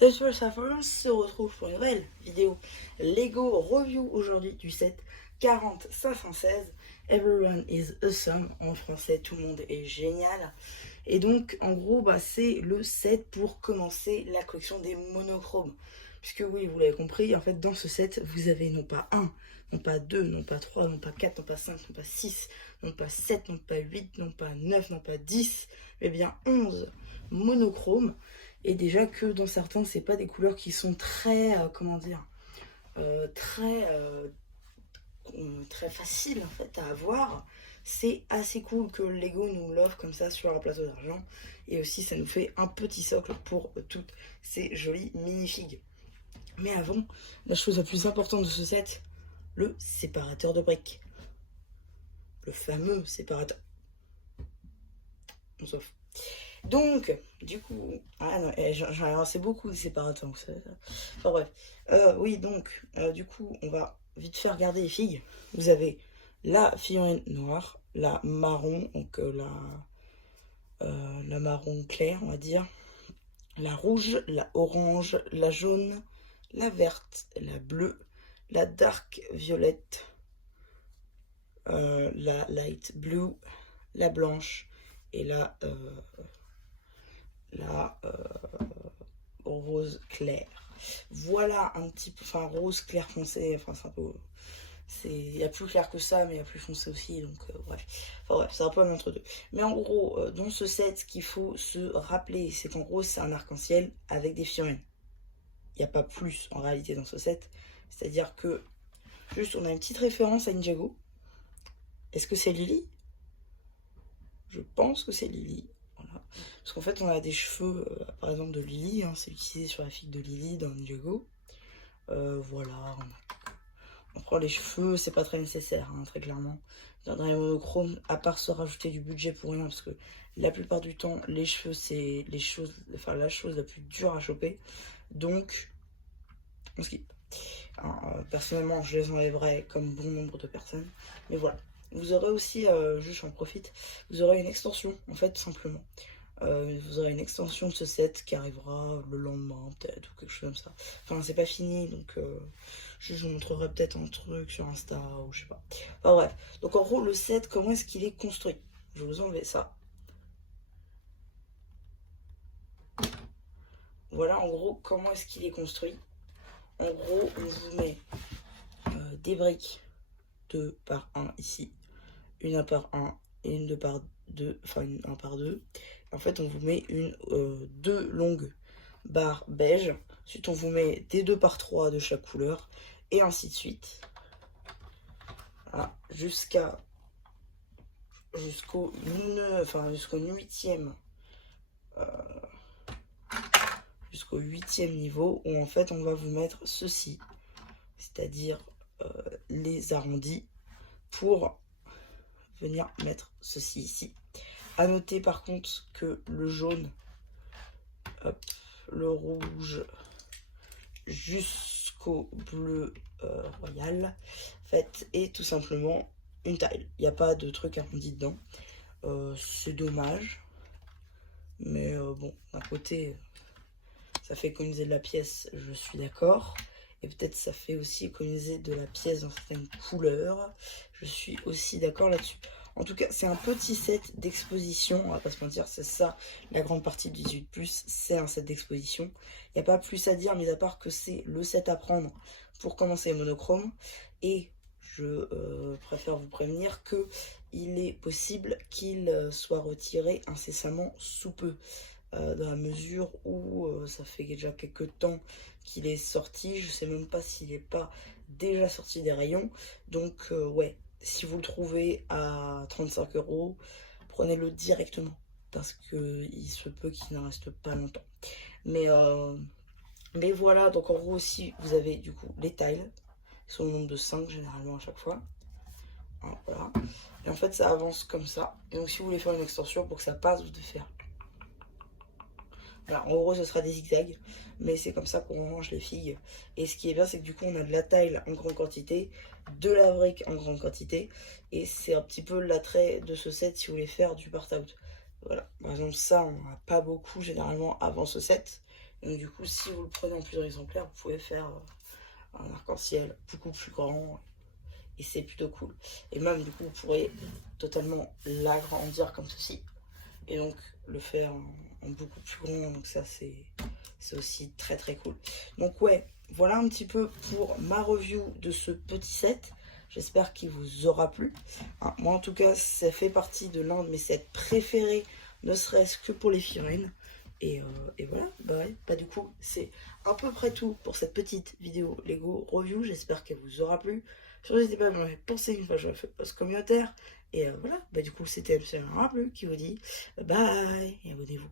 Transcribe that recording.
Salut tout le monde, on se retrouve pour une nouvelle vidéo Lego review aujourd'hui du set 40516 Everyone is awesome, en français tout le monde est génial. Et donc en gros c'est le set pour commencer la collection des monochromes. Puisque oui, vous l'avez compris, en fait dans ce set vous avez non pas un, non pas deux, non pas trois, non pas quatre, non pas cinq, non pas six, non pas sept, non pas huit, non pas neuf, non pas 10, mais bien 11 monochromes. Et déjà que dans certains, c'est pas des couleurs qui sont très, comment dire, très, très faciles en fait à avoir. C'est assez cool que Lego nous l'offre comme ça sur un plateau d'argent. Et aussi, ça nous fait un petit socle pour toutes ces jolies minifigs. Mais avant, la chose la plus importante de ce set, le séparateur de briques. Le fameux séparateur. Sauf. Donc, du coup, j'en ai lancé beaucoup de séparateurs. Enfin bref. Oui, donc, du coup, on va vite faire regarder les filles. Vous avez la figurine noire, la marron, donc la marron clair, on va dire, la rouge, la orange, la jaune, la verte, la bleue, la dark violette, la light blue, la blanche et la rose clair. Voilà un petit peu, enfin rose clair foncé, enfin c'est un peu, il y a plus clair que ça, mais il y a plus foncé aussi, donc bref. Enfin bref, c'est un peu un entre-deux. Mais en gros, dans ce set, ce qu'il faut se rappeler, c'est qu'en gros, c'est un arc-en-ciel avec des figurines. Il n'y a pas plus en réalité dans ce set. C'est-à-dire que, juste, on a une petite référence à Ninjago. Est-ce que c'est Lily? Je pense que c'est Lily. Voilà. Parce qu'en fait, on a des cheveux, par exemple, de Lily. Hein, c'est utilisé sur la figue de Lily dans Ninjago. Voilà. On prend les cheveux, c'est pas très nécessaire, hein, très clairement. Dans les monochromes, à part se rajouter du budget pour rien, parce que la plupart du temps, les cheveux, c'est la chose la plus dure à choper. Donc, on skip. Alors, personnellement, je les enlèverais comme bon nombre de personnes. Mais voilà. Vous aurez aussi, juste j'en profite, vous aurez une extension, en fait, tout simplement. Vous aurez une extension de ce set qui arrivera le lendemain, peut-être, ou quelque chose comme ça. Enfin, c'est pas fini, donc je vous montrerai peut-être un truc sur Insta, ou je sais pas. Enfin bref. Donc en gros, le set, comment est-ce qu'il est construit? Je vais vous enlever ça. Voilà, en gros, comment est-ce qu'il est construit? En gros, on vous met des briques 2 par 1 ici, une 1 par 1 et une 2 par 2, enfin une 1 par 2. En fait, on vous met deux longues barres beige. Ensuite, on vous met des 2 par 3 de chaque couleur et ainsi de suite. Voilà, jusqu'au huitième jusqu'au huitième niveau où en fait on va vous mettre ceci, c'est-à-dire les arrondis pour venir mettre ceci ici. À noter par contre que le jaune, hop, le rouge jusqu'au bleu royal, en fait, est tout simplement une taille. Il n'y a pas de truc arrondi dedans. C'est dommage. Mais bon, d'un côté, ça fait économiser de la pièce, je suis d'accord. Et peut-être ça fait aussi économiser de la pièce dans certaines couleurs. Je suis aussi d'accord là-dessus. En tout cas, c'est un petit set d'exposition, on va pas se mentir, c'est ça la grande partie du 18+, c'est un set d'exposition. Il n'y a pas plus à dire, mis à part que c'est le set à prendre pour commencer les monochromes. Et je préfère vous prévenir que il est possible qu'il soit retiré incessamment sous peu. Dans la mesure où ça fait déjà quelques temps qu'il est sorti. Je sais même pas s'il n'est pas déjà sorti des rayons. Donc ouais, si vous le trouvez à 35 €, prenez-le directement. Parce qu'il se peut qu'il n'en reste pas longtemps. Mais voilà, donc en gros aussi, vous avez du coup les tiles. Ils sont au nombre de 5 généralement à chaque fois. Voilà. Et en fait, ça avance comme ça. Et donc si vous voulez faire une extension pour que ça passe, vous devez faire. Alors, en gros, ce sera des zigzags, mais c'est comme ça qu'on range les figues. Et ce qui est bien, c'est que du coup, on a de la tile en grande quantité, de la brique en grande quantité, et c'est un petit peu l'attrait de ce set si vous voulez faire du part-out. Voilà, par exemple, ça, on n'en a pas beaucoup généralement avant ce set, Donc du coup, si vous le prenez en plusieurs exemplaires, vous pouvez faire un arc-en-ciel beaucoup plus grand. Et c'est plutôt cool. Et même du coup, vous pourrez totalement l'agrandir comme ceci. Et donc le faire en beaucoup plus grand. Donc ça, c'est aussi très très cool. Donc ouais, voilà un petit peu pour ma review de ce petit set. J'espère qu'il vous aura plu. Hein, moi en tout cas, ça fait partie de l'un de mes sets préférés, ne serait-ce que pour les figurines. Et voilà, bah ouais, bah du coup, c'est à peu près tout pour cette petite vidéo Lego review. J'espère qu'elle vous aura plu. Surtout, n'hésitez pas à me penser une fois que j'aurai fait le post communautaire. Et voilà, bah du coup, c'était MC Bleu qui vous dit bye et abonnez-vous.